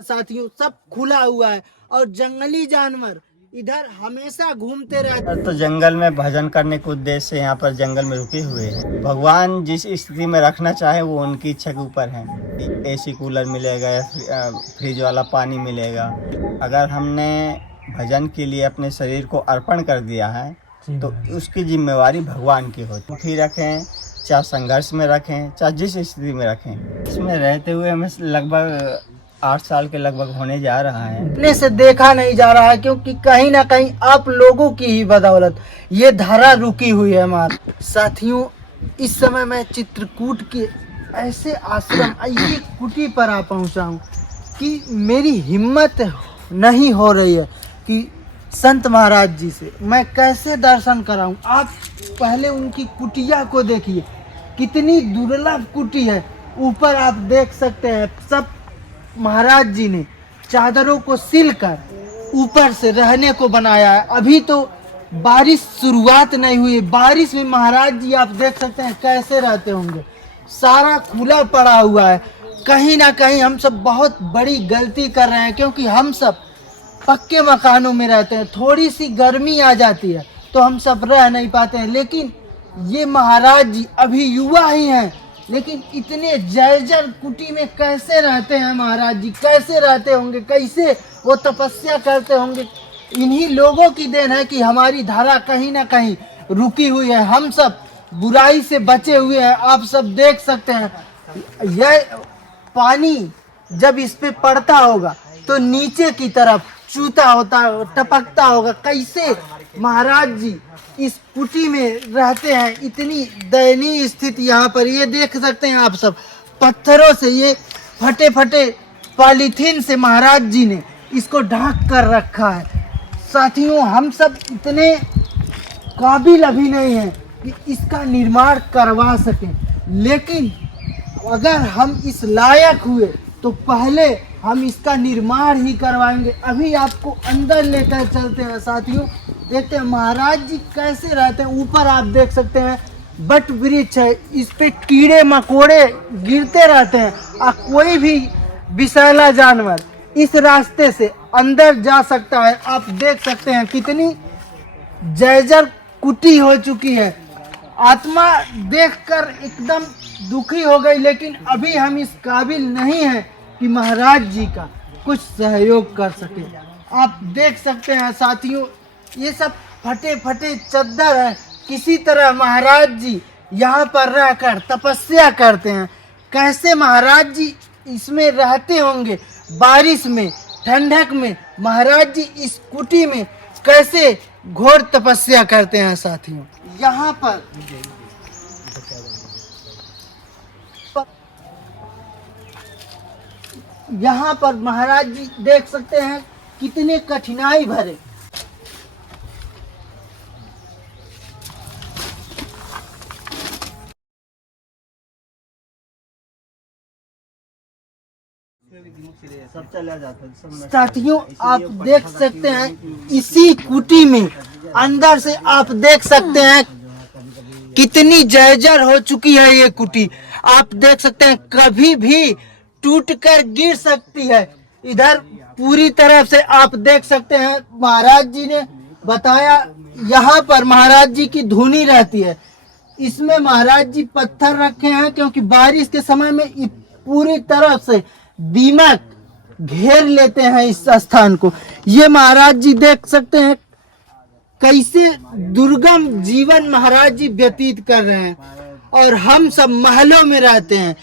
साथियों सब खुला हुआ है और जंगली जानवर इधर हमेशा घूमते रहते हैं। तो जंगल में भजन करने के उद्देश्य से यहाँ पर जंगल में रुके हुए हैं। भगवान जिस स्थिति में रखना चाहे वो उनकी इच्छा के ऊपर है। एसी कूलर मिलेगा या फ्रिज वाला पानी मिलेगा। अगर हमने भजन के लिए अपने शरीर को अर्पण कर दिया है तो उसकी जिम्मेवारी भगवान की होती है। दुखी रखें, चाहे संघर्ष में रखें, चाहे जिस स्थिति में रखें। इसमें रहते हुए हमें लगभग 8 साल के लगभग होने जा रहा है। अपने से देखा नहीं जा रहा है क्योंकि कहीं ना कहीं आप लोगों की ही बदौलत ये धारा रुकी हुई है हमारे साथियों। इस समय मैं चित्रकूट के ऐसे आश्रम ऐसी कुटी पर आ पहुंचा हूं कि मेरी हिम्मत नहीं हो रही है कि संत महाराज जी से मैं कैसे दर्शन कराऊं। आप पहले उनकी कुटिया को देखिए, कितनी दुर्लभ कुटी है। ऊपर आप देख सकते हैं सब महाराज जी ने चादरों को सिलकर ऊपर से रहने को बनाया है। अभी तो बारिश शुरुआत नहीं हुई, बारिश में महाराज जी आप देख सकते हैं कैसे रहते होंगे। सारा खुला पड़ा हुआ है। कहीं ना कहीं हम सब बहुत बड़ी गलती कर रहे हैं क्योंकि हम सब पक्के मकानों में रहते हैं। थोड़ी सी गर्मी आ जाती है तो हम सब रह नहीं पाते हैं। लेकिन ये महाराज जी अभी युवा ही हैं, लेकिन इतने जर्जर कुटी में कैसे रहते हैं महाराज जी, कैसे रहते होंगे, कैसे वो तपस्या करते होंगे। इन्हीं लोगों की देन है कि हमारी धारा कहीं ना कहीं रुकी हुई है। हम सब बुराई से बचे हुए हैं। आप सब देख सकते हैं यह पानी जब इस पे पड़ता होगा तो नीचे की तरफ चूता होता, टपकता होगा। कैसे महाराज जी इस कुटी में रहते हैं। इतनी दयनीय स्थिति यहाँ पर ये देख सकते हैं आप सब। पत्थरों से ये फटे फटे पॉलीथीन से महाराज जी ने इसको ढक कर रखा है। साथियों हम सब इतने काबिल अभी नहीं हैं कि इसका निर्माण करवा सकें, लेकिन अगर हम इस लायक हुए तो पहले हम इसका निर्माण ही करवाएंगे। अभी आपको अंदर लेकर चलते हैं साथियों। देखते हैं महाराज जी कैसे रहते हैं। ऊपर आप देख सकते हैं बट वृक्ष है, इस पे कीड़े मकोड़े गिरते रहते हैं और कोई भी विषैला जानवर इस रास्ते से अंदर जा सकता है। आप देख सकते हैं कितनी जर्जर कुटी हो चुकी है। आत्मा देखकर एकदम दुखी हो गई, लेकिन अभी हम इस काबिल नहीं हैं कि महाराज जी का कुछ सहयोग कर सके। आप देख सकते हैं साथियों ये सब फटे फटे चद्दर है। किसी तरह महाराज जी यहाँ पर रहकर तपस्या करते हैं। कैसे महाराज जी इसमें रहते होंगे, बारिश में, ठंडक में महाराज जी इस कुटी में कैसे घोर तपस्या करते हैं साथियों। यहाँ पर महाराज जी देख सकते हैं कितने कठिनाई भरे। साथियों आप देख सकते हैं इसी कुटी में अंदर से आप देख सकते हैं कितनी जर्जर हो चुकी है ये कुटी। आप देख सकते हैं कभी भी टूटकर गिर सकती है। इधर पूरी तरफ से आप देख सकते हैं महाराज जी ने बताया यहाँ पर महाराज जी की धुनी रहती है। इसमें महाराज जी पत्थर रखे हैं क्योंकि बारिश के समय में पूरी तरफ से दीमक घेर लेते हैं इस स्थान को। ये महाराज जी देख सकते हैं कैसे दुर्गम जीवन महाराज जी व्यतीत कर रहे हैं और हम सब महलों में रहते हैं।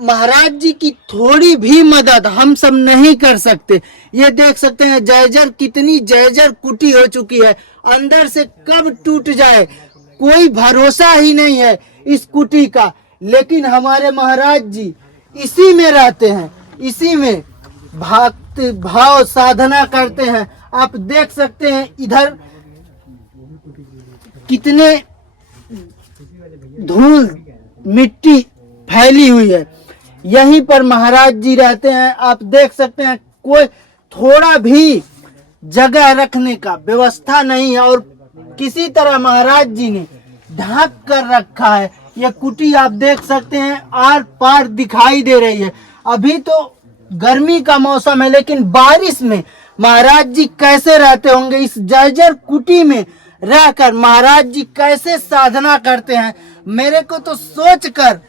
महाराज जी की थोड़ी भी मदद हम सब नहीं कर सकते। ये देख सकते हैं जर्जर कितनी जर्जर कुटी हो चुकी है। अंदर से कब टूट जाए कोई भरोसा ही नहीं है इस कुटी का। लेकिन हमारे महाराज जी इसी में रहते हैं, इसी में भक्ति भाव साधना करते हैं। आप देख सकते हैं इधर कितने धूल मिट्टी फैली हुई है। यहीं पर महाराज जी रहते हैं। आप देख सकते हैं कोई थोड़ा भी जगह रखने का व्यवस्था नहीं है और किसी तरह महाराज जी ने ढक कर रखा है। यह कुटी आप देख सकते हैं आर पार दिखाई दे रही है। अभी तो गर्मी का मौसम है, लेकिन बारिश में महाराज जी कैसे रहते होंगे, इस जर्जर कुटी में रहकर महाराज जी कैसे साधना करते हैं। मेरे को तो सोचकर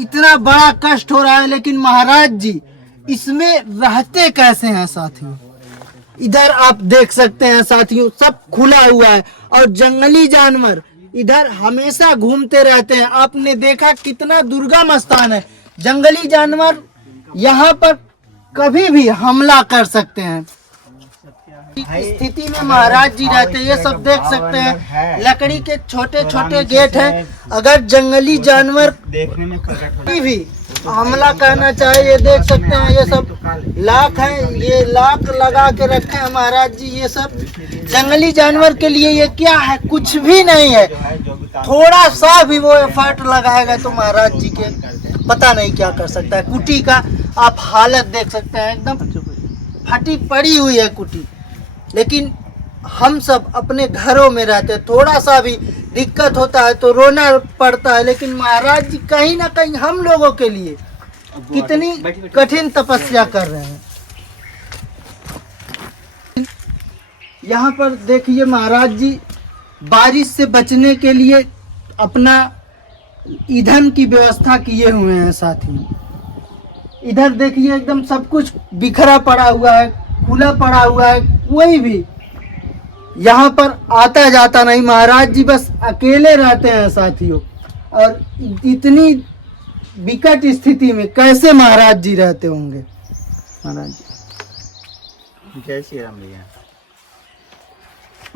इतना बड़ा कष्ट हो रहा है, लेकिन महाराज जी इसमें रहते कैसे हैं साथियों। इधर आप देख सकते हैं साथियों, सब खुला हुआ है और जंगली जानवर इधर हमेशा घूमते रहते हैं। आपने देखा कितना दुर्गम स्थान है, जंगली जानवर यहाँ पर कभी भी हमला कर सकते हैं। इस स्थिति में महाराज जी रहते हैं। ये सब देख सकते हैं, लकड़ी के छोटे छोटे गेट हैं। अगर जंगली जानवर देखने में कभी भी हमला करना चाहे, ये देख सकते हैं, ये सब लाख है, ये लाख लगा के रखे हैं महाराज जी। ये सब जंगली जानवर के लिए ये क्या है, कुछ भी नहीं है। थोड़ा सा भी वो एफर्ट लगाएगा तो महाराज जी के पता नहीं क्या कर सकता है। कुटी का आप हालत देख सकते हैं, एकदम फटी पड़ी हुई है कुटी। लेकिन हम सब अपने घरों में रहते हैं, थोड़ा सा भी दिक्कत होता है तो रोना पड़ता है, लेकिन महाराज जी कहीं ना कहीं हम लोगों के लिए कितनी कठिन तपस्या कर रहे हैं। यहाँ पर देखिए महाराज जी बारिश से बचने के लिए अपना ईंधन की व्यवस्था किए हुए हैं साथी। इधर देखिए एकदम सब कुछ बिखरा पड़ा हुआ है, खुला पड़ा हुआ है, कोई भी यहाँ पर आता जाता नहीं। महाराज जी बस अकेले रहते हैं साथियों। और इतनी विकट स्थिति में कैसे महाराज जी रहते होंगे। महाराज जी जय श्री राम भैया।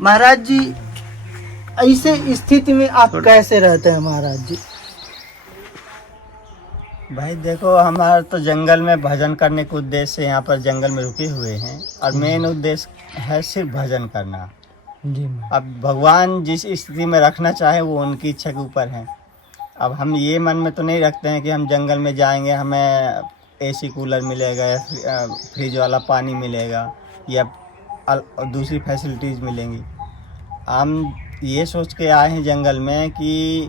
महाराज जी ऐसे स्थिति में आप कैसे रहते हैं महाराज जी। भाई देखो, हमारा तो जंगल में भजन करने के उद्देश्य से यहाँ पर जंगल में रुके हुए हैं और मेन उद्देश्य है सिर्फ भजन करना जी। अब भगवान जिस स्थिति में रखना चाहे वो उनकी इच्छा के ऊपर है। अब हम ये मन में तो नहीं रखते हैं कि हम जंगल में जाएंगे हमें एसी कूलर मिलेगा या फ्रिज वाला पानी मिलेगा या दूसरी फैसिलिटीज़ मिलेंगी। हम ये सोच के आए हैं जंगल में कि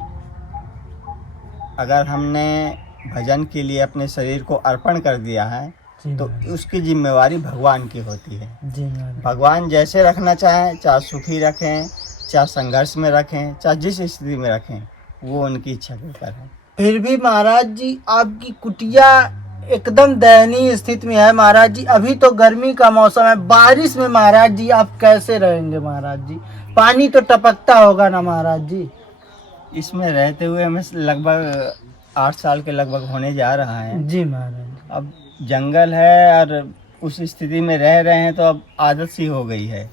अगर हमने भजन के लिए अपने शरीर को अर्पण कर दिया है तो उसकी जिम्मेवारी भगवान की होती है। भगवान जैसे रखना चाहें, चाहे सुखी रखें, चाहे संघर्ष में रखें, चाहे जिस स्थिति में रखें, वो उनकी इच्छा के ऊपर है। फिर भी महाराज जी आपकी कुटिया एकदम दयनीय स्थिति में है महाराज जी। अभी तो गर्मी का मौसम है, बारिश में महाराज जी आप कैसे रहेंगे महाराज जी। पानी तो टपकता होगा ना महाराज जी। इसमें रहते हुए हमें लगभग 8 साल के लगभग होने जा रहा है जी महाराज। अब जंगल है और उस स्थिति में रह रहे हैं तो अब आदत सी हो गई है।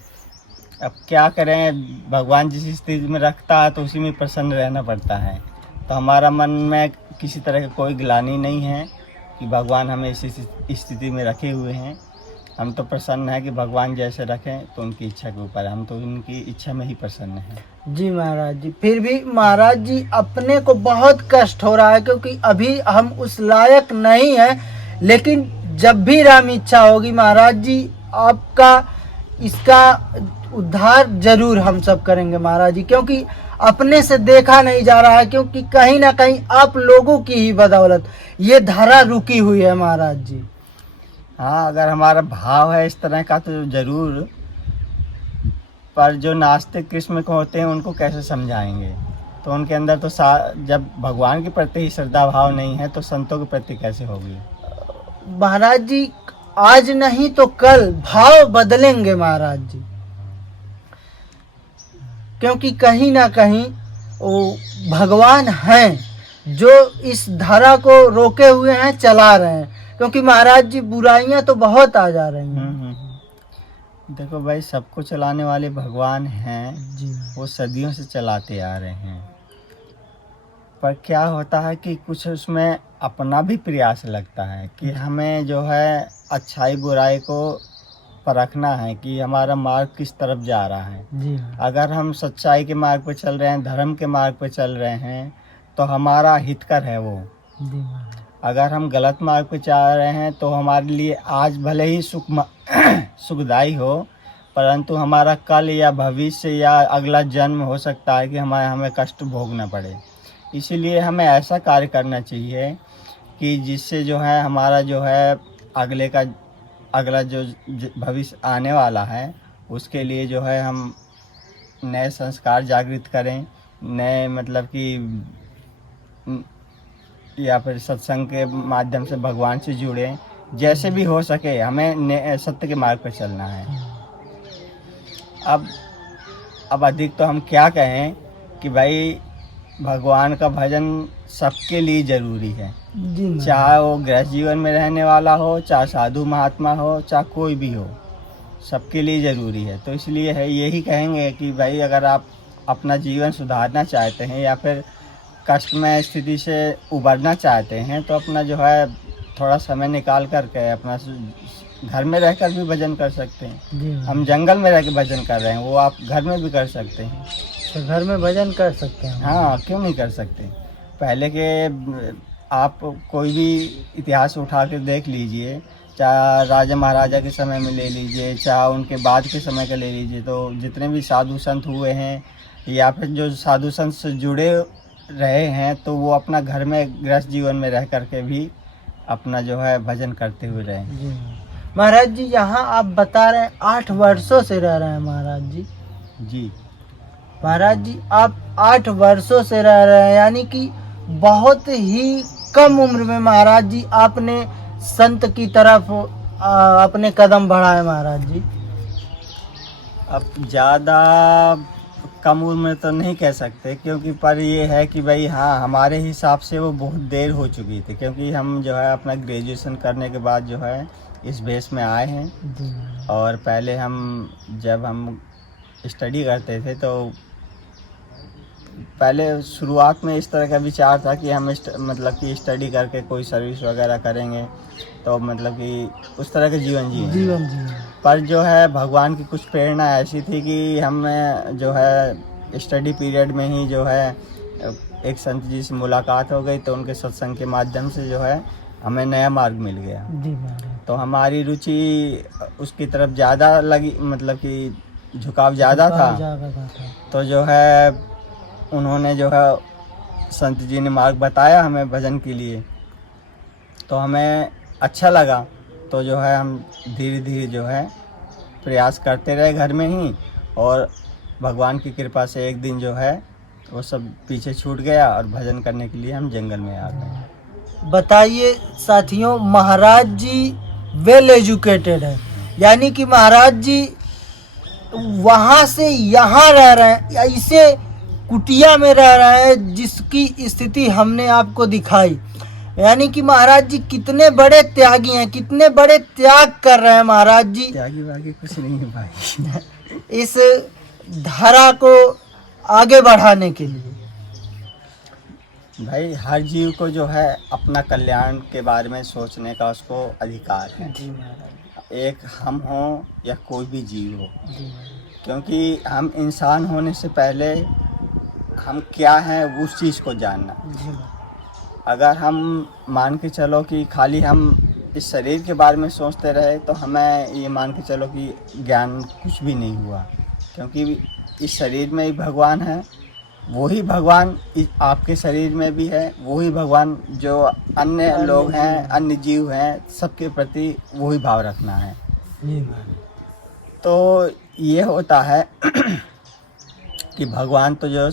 अब क्या करें, भगवान जिस स्थिति में रखता है तो उसी में प्रसन्न रहना पड़ता है। तो हमारा मन में किसी तरह का कोई ग्लानि नहीं है कि भगवान हमें इस स्थिति में रखे हुए हैं। हम तो प्रसन्न है कि भगवान जैसे रखें तो उनकी इच्छा के ऊपर है। हम तो उनकी इच्छा में ही प्रसन्न हैं। जी महाराज जी। फिर भी महाराज जी अपने को बहुत कष्ट हो रहा है, क्योंकि अभी हम उस लायक नहीं हैं, लेकिन जब भी राम इच्छा होगी महाराज जी आपका इसका उद्धार जरूर हम सब करेंगे महाराज जी। क्योंकि अपने से देखा नहीं जा रहा है, क्योंकि कहीं ना कहीं आप लोगों की ही बदौलत ये धारा रुकी हुई है महाराज जी। हाँ, अगर हमारा भाव है इस तरह का तो जरूर, पर जो नास्तिक किस्म के होते हैं उनको कैसे समझाएंगे। तो उनके अंदर तो जब भगवान के प्रति ही श्रद्धा भाव नहीं है तो संतों के प्रति कैसे होगी। महाराज जी आज नहीं तो कल भाव बदलेंगे महाराज जी, क्योंकि कहीं ना कहीं वो भगवान हैं जो इस धारा को रोके हुए हैं, चला रहे हैं। क्योंकि महाराज जी बुराइयां तो बहुत आ जा रही हैं। देखो भाई, सबको चलाने वाले भगवान हैं जी। वो सदियों से चलाते आ रहे हैं, पर क्या होता है कि कुछ उसमें अपना भी प्रयास लगता है कि हमें जो है अच्छाई बुराई को परखना है कि हमारा मार्ग किस तरफ जा रहा है। जी। अगर हम सच्चाई के मार्ग पर चल रहे हैं, धर्म के मार्ग पर चल रहे हैं तो हमारा हितकर है वो। जी। अगर हम गलत मार्ग पर चल रहे हैं तो हमारे लिए आज भले ही सुखदायी हो, परंतु हमारा कल या भविष्य या अगला जन्म हो सकता है कि हमें कष्ट भोगना पड़े। इसीलिए हमें ऐसा कार्य करना चाहिए कि जिससे जो है हमारा जो है अगला जो भविष्य आने वाला है उसके लिए जो है हम नए संस्कार जागृत करें, नए मतलब कि या फिर सत्संग के माध्यम से भगवान से जुड़ें, जैसे भी हो सके हमें सत्य के मार्ग पर चलना है। अब अधिक तो हम क्या कहें कि भाई भगवान का भजन सबके लिए ज़रूरी है, जी चाहे वो गृहस्थ जीवन में रहने वाला हो, चाहे साधु महात्मा हो, चाहे कोई भी हो, सबके लिए ज़रूरी है। तो इसलिए है यही कहेंगे कि भाई अगर आप अपना जीवन सुधारना चाहते हैं या फिर कष्टमय स्थिति से उबरना चाहते हैं तो अपना जो है थोड़ा समय निकाल करके अपना घर में रहकर भी भजन कर सकते हैं। जी हम जंगल में रह के भजन कर रहे हैं, वो आप घर में भी कर सकते हैं। तो घर में भजन कर सकते हैं। हाँ, क्यों नहीं कर सकते। पहले के आप कोई भी इतिहास उठा के देख लीजिए, चाहे राजा महाराजा के समय में ले लीजिए, चाहे उनके बाद के समय का ले लीजिए, तो जितने भी साधु संत हुए हैं या फिर जो साधु संत से जुड़े रहे हैं तो वो अपना घर में गृहस्थ जीवन में रह करके भी अपना जो है भजन करते हुए रहे। जी महाराज जी, यहाँ आप बता रहे हैं 8 वर्षों से रह रहे हैं महाराज जी। जी महाराज जी, आप 8 वर्षों से रह रहे हैं, यानी कि बहुत ही कम उम्र में महाराज जी आपने संत की तरफ अपने कदम बढ़ाए महाराज जी। अब ज़्यादा कम उम्र में तो नहीं कह सकते, क्योंकि पर ये है कि भाई हाँ, हमारे हिसाब से वो बहुत देर हो चुकी थी, क्योंकि हम जो है अपना ग्रेजुएशन करने के बाद जो है इस बेस में आए हैं। और पहले जब हम स्टडी करते थे तो पहले शुरुआत में इस तरह का विचार था कि हम मतलब कि स्टडी करके कोई सर्विस वगैरह करेंगे, तो मतलब कि उस तरह का जीवन जिए। पर जो है भगवान की कुछ प्रेरणा ऐसी थी कि हम जो है स्टडी पीरियड में ही जो है एक संत जी से मुलाकात हो गई, तो उनके सत्संग के माध्यम से जो है हमें नया मार्ग मिल गया। तो हमारी रुचि उसकी तरफ ज़्यादा लगी, मतलब कि झुकाव ज़्यादा था। तो जो है उन्होंने जो है संत जी ने मार्ग बताया हमें भजन के लिए, तो हमें अच्छा लगा। तो जो है हम धीरे धीरे जो है प्रयास करते रहे घर में ही, और भगवान की कृपा से एक दिन जो है वो सब पीछे छूट गया और भजन करने के लिए हम जंगल में आ गए। बताइए साथियों, महाराज जी वेल एजुकेटेड है, यानी कि महाराज जी वहाँ से यहाँ रह रहे हैं, ऐसे कुटिया में रह रहे हैं जिसकी स्थिति हमने आपको दिखाई। यानी कि महाराज जी कितने बड़े त्यागी हैं, कितने बड़े त्याग कर रहे हैं महाराज जी। त्यागी वागी कुछ नहीं है भाई इस धारा को आगे बढ़ाने के लिए। भाई हर जीव को जो है अपना कल्याण के बारे में सोचने का उसको अधिकार है। जी महाराज। एक हम हो या कोई भी जीव हो, जी क्योंकि हम इंसान होने से पहले हम क्या हैं उस चीज़ को जानना। जी। अगर हम मान के चलो कि खाली हम इस शरीर के बारे में सोचते रहे तो हमें ये मान के चलो कि ज्ञान कुछ भी नहीं हुआ, क्योंकि इस शरीर में ही भगवान है, वही भगवान आपके शरीर में भी है, वही भगवान जो अन्य लोग हैं, अन्य जीव हैं, सबके प्रति वही भाव रखना है। तो ये होता है कि भगवान तो जो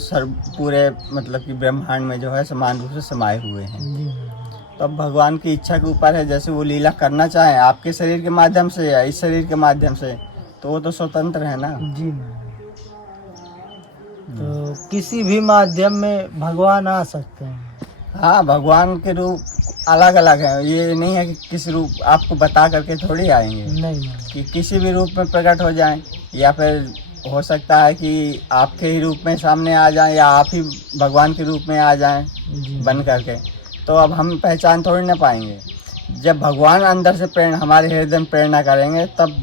पूरे मतलब कि ब्रह्मांड में जो है समान रूप से समाये हुए हैं। तो अब भगवान की इच्छा के ऊपर है, जैसे वो लीला करना चाहें आपके शरीर के माध्यम से या इस शरीर के माध्यम से, तो वो तो स्वतंत्र है ना। जी। तो किसी भी माध्यम में भगवान आ सकते हैं। हाँ, भगवान के रूप अलग अलग हैं, ये नहीं है कि किसी रूप आपको बता करके थोड़ी आएंगे। नहीं। कि किसी भी रूप में प्रकट हो जाएं, या फिर हो सकता है कि आपके ही रूप में सामने आ जाएं, या आप ही भगवान के रूप में आ जाएं बन करके। तो अब हम पहचान थोड़ी ना पाएंगे। जब भगवान अंदर से प्रेरणा हमारे हृदय में प्रेरणा करेंगे तब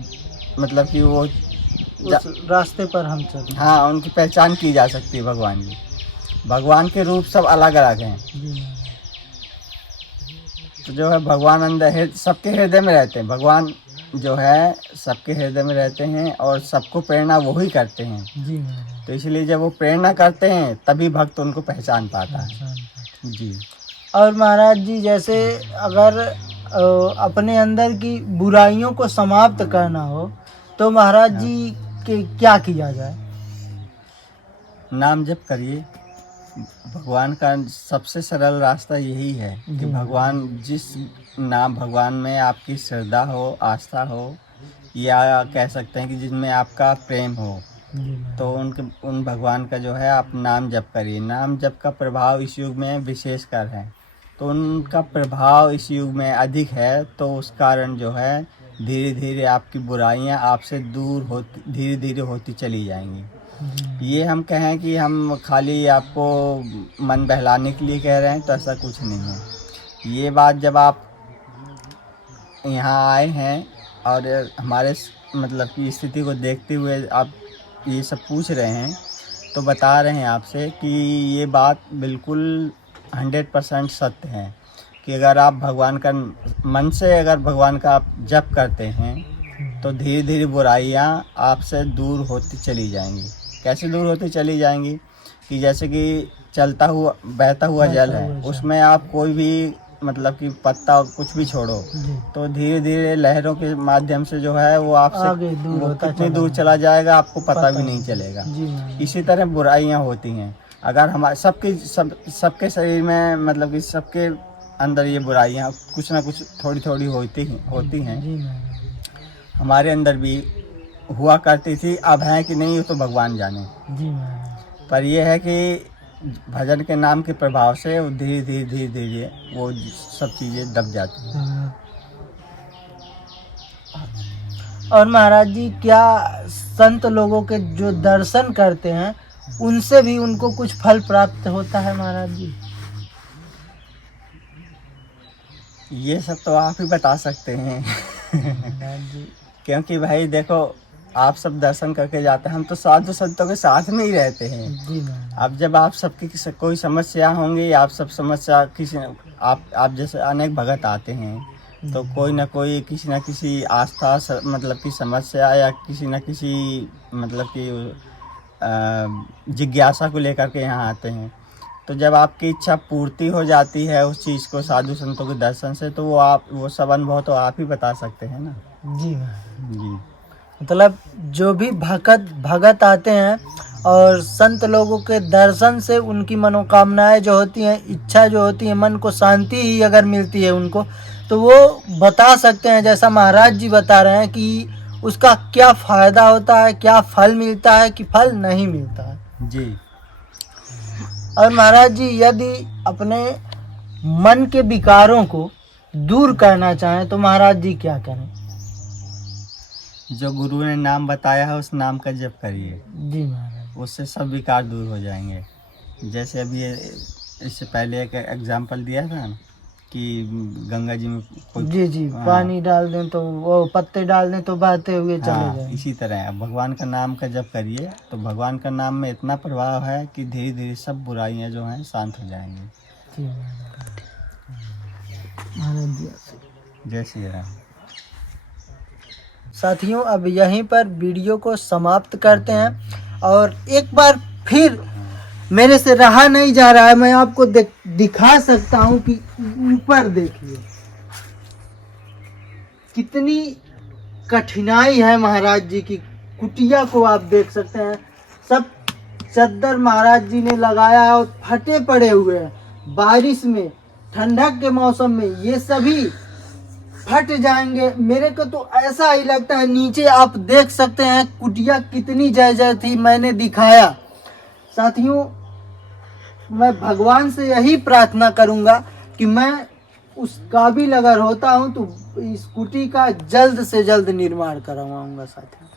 मतलब कि वो उस रास्ते पर हम चलें। हाँ, उनकी पहचान की जा सकती है भगवान की। भगवान के रूप सब अलग अलग हैं। तो जो है भगवान अंदर सबके हृदय में रहते हैं। भगवान जो है सबके हृदय में रहते हैं और सबको प्रेरणा वही करते हैं। जी। तो इसलिए जब वो प्रेरणा करते हैं तभी भक्त उनको पहचान पाता है। जी। और महाराज जी, जैसे अगर अपने अंदर की बुराइयों को समाप्त करना हो तो महाराज जी के क्या किया जाए? नाम जप करिए। भगवान का सबसे सरल रास्ता यही है कि भगवान जिस नाम भगवान में आपकी श्रद्धा हो, आस्था हो, या कह सकते हैं कि जिनमें आपका प्रेम हो, तो उन भगवान का जो है आप नाम जप करिए। नाम जप का प्रभाव इस युग में विशेषकर है, तो उनका प्रभाव इस युग में अधिक है, तो उस कारण जो है धीरे धीरे आपकी बुराइयां आपसे दूर होती धीरे धीरे होती चली जाएंगी। ये हम कहें कि हम खाली आपको मन बहलाने के लिए कह रहे हैं, तो ऐसा कुछ नहीं है। ये बात जब आप यहाँ आए हैं और हमारे मतलब की स्थिति को देखते हुए आप ये सब पूछ रहे हैं, तो बता रहे हैं आपसे कि ये बात बिल्कुल 100% सत्य है कि अगर आप भगवान का मन से अगर भगवान का आप जप करते हैं तो धीरे धीरे बुराइयाँ आपसे दूर होती चली जाएंगी। कैसे दूर होती चली जाएंगी कि जैसे कि चलता हुआ बहता हुआ जल है, उसमें आप कोई भी मतलब कि पत्ता कुछ भी छोड़ो तो धीरे धीरे लहरों के माध्यम से जो है वो आपसे वो कितनी दूर चला जाएगा आपको पता भी नहीं चलेगा। इसी तरह बुराइयां होती हैं। अगर हमारे सबके शरीर में मतलब कि सबके अंदर ये बुराइयां कुछ ना कुछ थोड़ी थोड़ी होती हैं। हमारे अंदर भी हुआ करती थी, अब है कि नहीं ये तो भगवान जाने। पर यह है कि भजन के नाम के प्रभाव से धीरे धीरे वो सब चीज़ें दब जाती हैं। और महाराज जी क्या संत लोगों के जो दर्शन करते हैं उनसे भी उनको कुछ फल प्राप्त होता है महाराज जी? ये सब तो आप ही बता सकते हैं क्योंकि भाई देखो आप सब दर्शन करके जाते हैं, हम तो साधु संतों के साथ में ही रहते हैं। अब जब आप सबकी कोई समस्या होंगी, आप सब समस्या किसी आप जैसे अनेक भगत आते हैं तो कोई ना कोई किसी न किसी आस्था मतलब की समस्या या किसी न किसी मतलब की जिज्ञासा को लेकर के यहाँ आते हैं। तो जब आपकी इच्छा पूर्ति हो जाती है उस चीज़ को साधु संतों के दर्शन से, तो वो सब अनुभव तो आप ही बता सकते हैं ना। जी मतलब जो भी भगत आते हैं और संत लोगों के दर्शन से उनकी मनोकामनाएं जो होती हैं, इच्छा जो होती है, मन को शांति ही अगर मिलती है उनको, तो वो बता सकते हैं जैसा महाराज जी बता रहे हैं कि उसका क्या फायदा होता है, क्या फल मिलता है कि फल नहीं मिलता है। जी। और महाराज जी यदि अपने मन के विकारों को दूर करना चाहें तो महाराज जी क्या करें? जो गुरु ने नाम बताया है उस नाम का जप करिए। जी महाराज। उससे सब विकार दूर हो जाएंगे। जैसे अभी इससे पहले एक एग्जाम्पल दिया था ना कि गंगा जी में कोई जी पानी डाल दें तो वो पत्ते डाल दें तो बहते हुए चले जाएं। इसी तरह भगवान का नाम का जप करिए तो भगवान का नाम में इतना प्रभाव है कि धीरे धीरे सब बुराइयां जो हैं शांत हो जाएंगी। जय श्री राम। साथियों अब यहीं पर वीडियो को समाप्त करते हैं और एक बार फिर मेरे से रहा नहीं जा रहा है, मैं आपको दिखा सकता हूं कि ऊपर देखिए कितनी कठिनाई है। महाराज जी की कुटिया को आप देख सकते हैं, सब चद्दर महाराज जी ने लगाया है और फटे पड़े हुए हैं। बारिश में, ठंडक के मौसम में ये सभी फट जाएंगे। मेरे को तो ऐसा ही लगता है। नीचे आप देख सकते हैं कुटिया कितनी जर्जर थी, मैंने दिखाया। साथियों मैं भगवान से यही प्रार्थना करूंगा कि मैं उस काबिल अगर होता हूं तो इस कुटी का जल्द से जल्द निर्माण करवाऊंगा साथियों।